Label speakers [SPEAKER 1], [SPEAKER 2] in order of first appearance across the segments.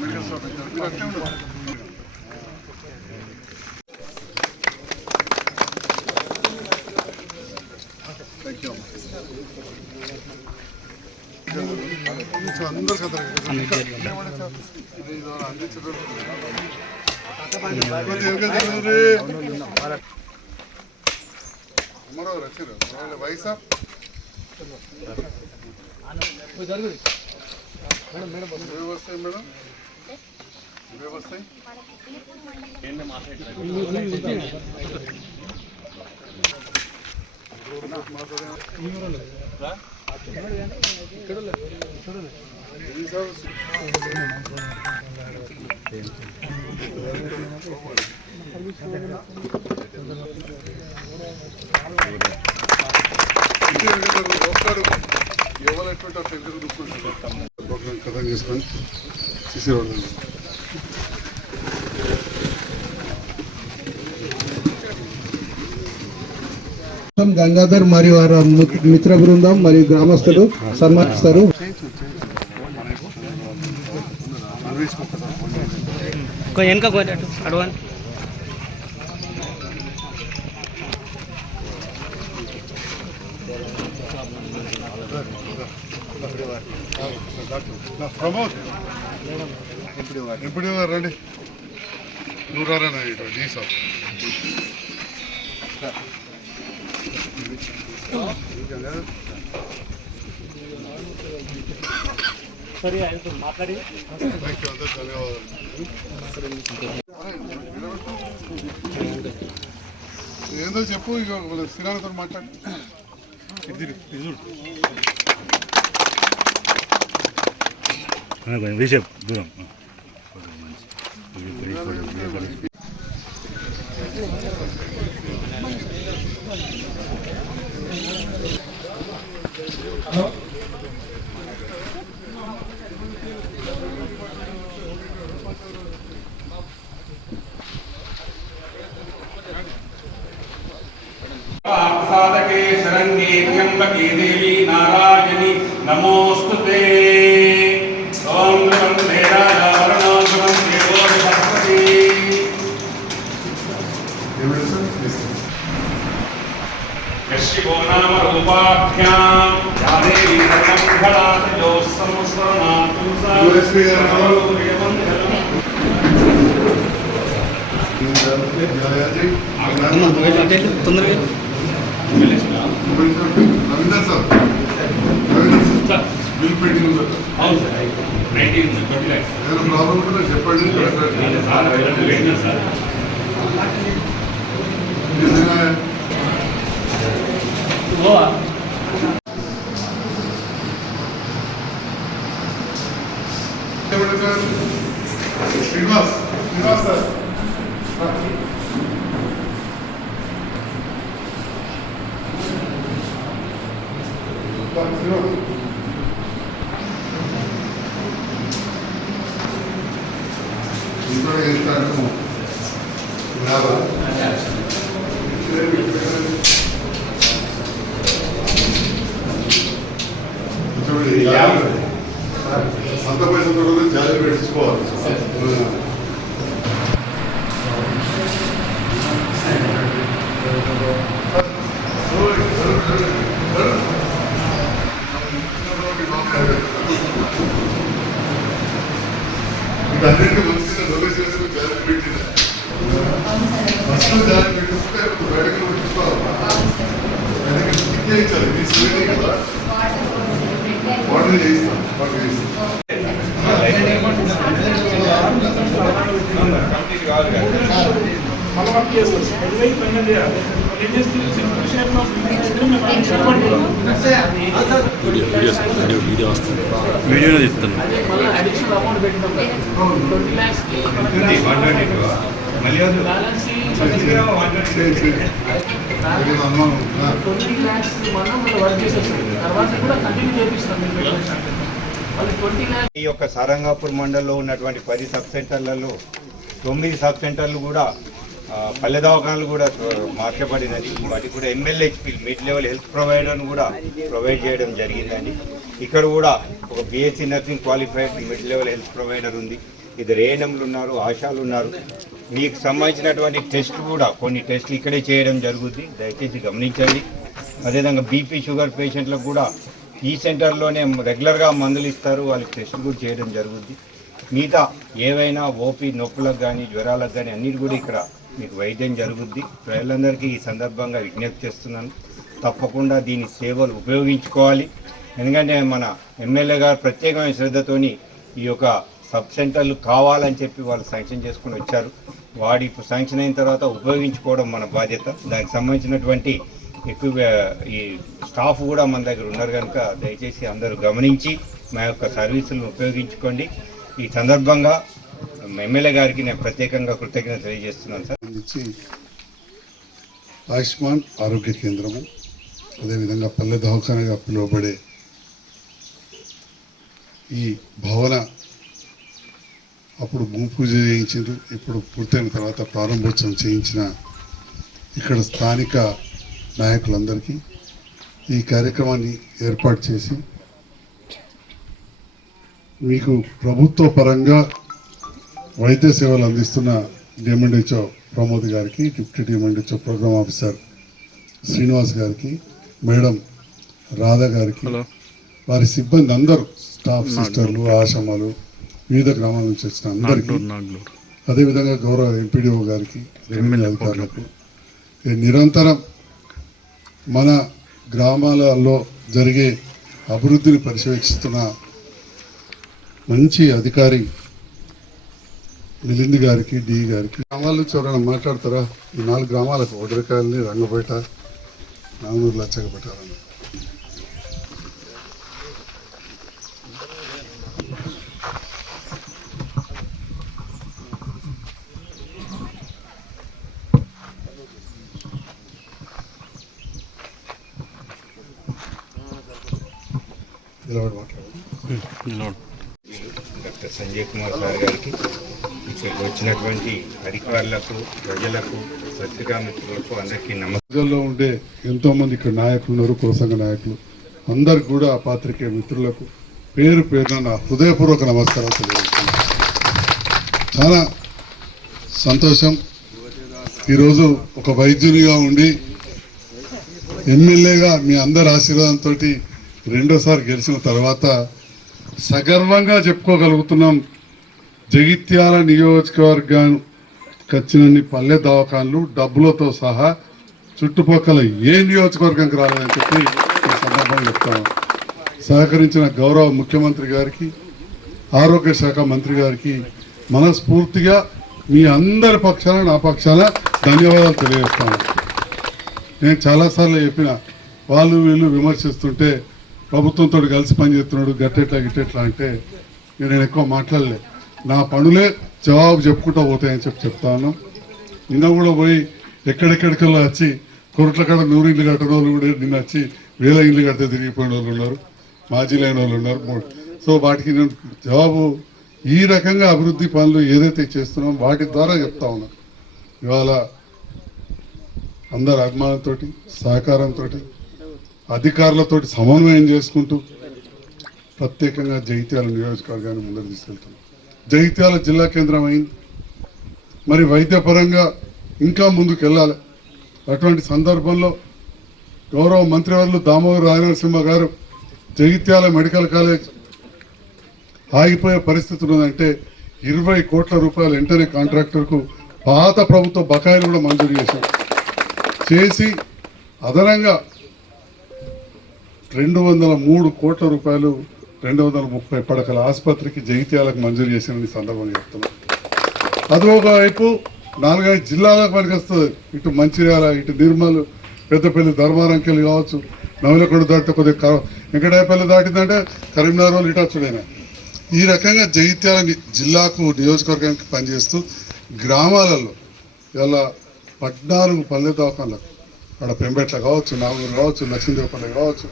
[SPEAKER 1] Medical staff మీరు అట్లే ఉండదు థ్యాంక్ అందరు కదా అమ్మరో రచరు వయసా ఇవే వస్తాయి మేడం ఇవే వస్తాయి ఒక్కడు ఎవరు ఎటువంటి కథ చేసుకొని
[SPEAKER 2] గంగాధర్ మరియు వారి మిత్ర బృందం మరియు గ్రామస్తులు సన్మానిస్తారు.
[SPEAKER 3] కొంచెం వెనక కొంచెం అడవని.
[SPEAKER 1] ప్రమోద్ ఇప్పుడు రండి నువ్వు రారా జీ సార్ థ్యాంక్ యూ అందరు ధన్యవాదాలు. ఏందో చెప్పు ఇక శ్రీరామతో మాట్లాడు.
[SPEAKER 4] విషయం దూరం.
[SPEAKER 5] సాధకే శ్రీదేవి నారాయణి నమోస్తు ఓం నమః దేవాయ దేవో సరస్వతి యశివో నామ రూపాభ్యాం సర్వలోకమంగళం.
[SPEAKER 3] తొందరగా
[SPEAKER 1] Ravinder sir. Ravinder sir. Bill pending ఉందా.
[SPEAKER 5] అవును సార్
[SPEAKER 1] ఏదైనా ప్రాబ్లం ఉంటే చెప్పండి
[SPEAKER 5] సార్ వెయిట్ సార్
[SPEAKER 1] ఏదైనా ఏమంటారు సార్? శ్రీనివాస్ శ్రీనివాస్ సార్ శ్రీనివాస్ ఇంట్లో వెళ్తాను అంత కూడా జాగ్రత్త పెట్టించుకోవాలి వాటర్ చేయిస్తాం
[SPEAKER 4] వీడియోలో చెప్తాను
[SPEAKER 6] ట్వంటీ ల్యాక్స్ మనం వర్క్ చేసేస్తాం తర్వాత కూడా కంటిన్యూ చేపిస్తాం
[SPEAKER 7] ఈ యొక్క సారంగాపూర్ మండలంలో ఉన్నటువంటి పది సబ్ సెంటర్లలో తొమ్మిది సబ్ సెంటర్లు కూడా పల్లె దవాఖానలు కూడా మార్చబడినది వాటికి కూడా ఎమ్మెల్యేహెచ్పి మిడ్ లెవెల్ హెల్త్ ప్రొవైడర్ను కూడా ప్రొవైడ్ చేయడం జరిగిందండి. ఇక్కడ కూడా ఒక BSc nursing qualified mid level health provider ఉంది. ఇద్దరు ఏఎన్ఎంలు ఉన్నారు ఆశాలు ఉన్నారు. మీకు సంబంధించినటువంటి టెస్ట్ కూడా కొన్ని టెస్ట్లు ఇక్కడే చేయడం జరుగుద్ది. దయచేసి గమనించండి. అదేవిధంగా బీపీ షుగర్ పేషెంట్లకు కూడా ఈ సెంటర్లోనే రెగ్యులర్గా మందులు ఇస్తారు. వాళ్ళకి టెస్ట్లు కూడా చేయడం జరుగుద్ది. మిగతా ఏవైనా ఓపీ నొప్పులకు కానీ జ్వరాలకు కానీ అన్నిటి కూడా ఇక్కడ మీకు వైద్యం జరుగుద్ది. ప్రజలందరికీ ఈ సందర్భంగా విజ్ఞప్తి చేస్తున్నాను. తప్పకుండా దీని సేవలు ఉపయోగించుకోవాలి. ఎందుకంటే మన ఎమ్మెల్యే గారు ప్రత్యేకమైన శ్రద్ధతోని ఈ యొక్క సబ్ సెంటర్లు కావాలని చెప్పి వాళ్ళు శాంక్షన్ చేసుకుని వచ్చారు. వాడి ఇప్పుడు శాంక్షన్ అయిన తర్వాత ఉపయోగించుకోవడం మన బాధ్యత. దానికి సంబంధించినటువంటి ఎక్కువగా ఈ స్టాఫ్ కూడా మన దగ్గర ఉన్నారు కనుక దయచేసి అందరూ గమనించి మా యొక్క సర్వీసులను ఉపయోగించుకోండి. ఈ సందర్భంగా ఎమ్మెల్యే గారికి నేను ప్రత్యేకంగా కృతజ్ఞత తెలియజేస్తున్నాను సార్.
[SPEAKER 1] ఆయుష్మాన్ ఆరోగ్య కేంద్రము అదేవిధంగా పల్లె దవాఖానగా పిలువబడే ఈ భవన అప్పుడు భూమి పూజ చేయించారు ఇప్పుడు పూర్తయిన తర్వాత ప్రారంభోత్సవం చేయించిన ఇక్కడ స్థానిక నాయకులందరికీ ఈ కార్యక్రమాన్ని ఏర్పాటు చేసి మీకు ప్రభుత్వ పరంగా వైద్య సేవలు అందిస్తున్న డిఎంఎండ్హెచ్ఓ ప్రమోద్ గారికి deputy DM and HO programme officer Srinivas గారికి మేడం రాధా గారికి వారి సిబ్బంది అందరూ స్టాఫ్ సిస్టర్లు ఆశ్రమాలు వివిధ గ్రామాల నుంచి వచ్చిన అందరికీ అదేవిధంగా గౌరవ ఎంపీడీఓ గారికి రెవెన్యూ అధికారులకు నిరంతరం మన గ్రామాలలో జరిగే అభివృద్ధిని పరిశీలిస్తున్న మంచి అధికారి మిలింద్ గారికి డి గారికి. గ్రామాల నుంచి ఎవరైనా మాట్లాడతారా? ఈ నాలుగు గ్రామాలకు ఒడరికాయలని రంగపేట నాగనూరు లచ్చగా
[SPEAKER 7] డాక్టర్ సంజయ్ కుమార్ సార్ గారికి ఇక్కడికి వచ్చినటువంటి అధికారులకు ప్రజలకు పత్రికా మిత్రులకు అందరికీ నమస్కారం
[SPEAKER 1] ప్రజల్లో ఉండే ఎంతో మంది ఇక్కడ నాయకులు ఉన్నారు కులసంఘ నాయకులు. అందరికి కూడా ఆ పాత్రికేయ మిత్రులకు పేరు పేరున నా హృదయపూర్వక నమస్కారం తెలియజేస్తున్నాను. చాలా సంతోషం. ఈరోజు ఒక వైద్యునిగా ఉండి ఎమ్మెల్యేగా మీ అందరి ఆశీర్వాదంతో రెండోసారి గెలిచిన తర్వాత సగర్వంగా చెప్పుకోగలుగుతున్నాం జగిత్యాల నియోజకవర్గం వచ్చినన్ని పల్లె దవాఖాన్లు డబ్బులతో సహా చుట్టుపక్కల ఏ నియోజకవర్గంకి రాలేదని చెప్పి ఈ సందర్భంగా చెప్తాను సహకరించిన గౌరవ ముఖ్యమంత్రి గారికి ఆరోగ్య శాఖ మంత్రి గారికి మనస్ఫూర్తిగా మీ అందరి పక్షాన నా పక్షాన ధన్యవాదాలు తెలియజేస్తాను. నేను చాలాసార్లు చెప్పిన వాళ్ళు వీళ్ళు విమర్శిస్తుంటే ప్రభుత్వంతో కలిసి పనిచేస్తున్నాడు గట్టెట్లా గిట్టెట్లా అంటే నేను ఎక్కువ మాట్లాడలే. నా పనులే జవాబు చెప్పుకుంటూ పోతాయని చెప్పి చెప్తాను నిన్న కూడా పోయి ఎక్కడెక్కడికల్లా వచ్చి కొరట్ల కాడ నూరు ఇల్లు కట్టిన వాళ్ళు కూడా నిన్న వచ్చి వేల ఇల్లు కడితే తిరిగిపోయిన వాళ్ళు ఉన్నారు మాజీలైన వాళ్ళు ఉన్నారు. సో వాటికి నేను జవాబు ఈ రకంగా అభివృద్ధి పనులు ఏదైతే చేస్తున్నామో వాటి ద్వారా చెప్తా ఉన్నాను ఇవాళ అందరి అభిమానంతో సహకారంతో అధికారులతో సమన్వయం చేసుకుంటూ ప్రత్యేకంగా జైత్యాల నియోజకవర్గాన్ని ముందుకు తీసుకెళ్తున్నాం జైత్యాల జిల్లా కేంద్రం అయింది. మరి వైద్యపరంగా ఇంకా ముందుకు వెళ్ళాలి. అటువంటి సందర్భంలో గౌరవ మంత్రివర్యులు దామోదర్ రాయనరసింహ గారు జగిత్యాల మెడికల్ కాలేజ్ ఆగిపోయే పరిస్థితి ఉన్నదంటే ఇరవై కోట్ల రూపాయలు వెంటనే కాంట్రాక్టర్కు పాత ప్రభుత్వ బకాయిలు కూడా మంజూరు చేశాం. చేసి అదనంగా రెండు వందల మూడు కోట్ల రూపాయలు రెండు వందల ముప్పై పడకల ఆసుపత్రికి జగిత్యాలకు మంజూరు చేసిన సందర్భంగా చెప్తున్నాం. అది ఒకవైపు నాలుగైదు జిల్లాలకు పనికొస్తుంది. ఇటు మంచిర్యాల ఇటు నిర్మల్ పెద్దపల్లి ధర్మారంకెలు కావచ్చు నవలకొండ దాటితే కొద్దిగా వెంకటాయపల్లి దాటిందంటే కరీంనగర్ వాళ్ళు ఇటు వచ్చుడైనా ఈ రకంగా జగిత్యాల జిల్లాకు నియోజకవర్గానికి పనిచేస్తూ గ్రామాలలో ఇలా పద్నాలుగు పల్లె దవాఖాన్లకు అక్కడ పెంబెట్ల కావచ్చు నాగూరు కావచ్చు లక్ష్మీదేవపల్లి కావచ్చు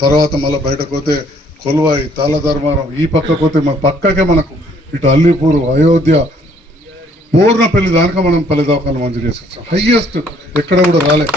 [SPEAKER 1] తర్వాత మళ్ళీ బయటకు పోతే కొలువాయి తాళధర్మారం ఈ పక్క పోతే మన పక్కకే మనకు ఇటు అల్లిపూరు అయోధ్య పూర్ణపల్లి దానిక మనం పల్లె దవాఖాన మంజూరు చేసి హైయెస్ట్ ఎక్కడ కూడా రాలేదు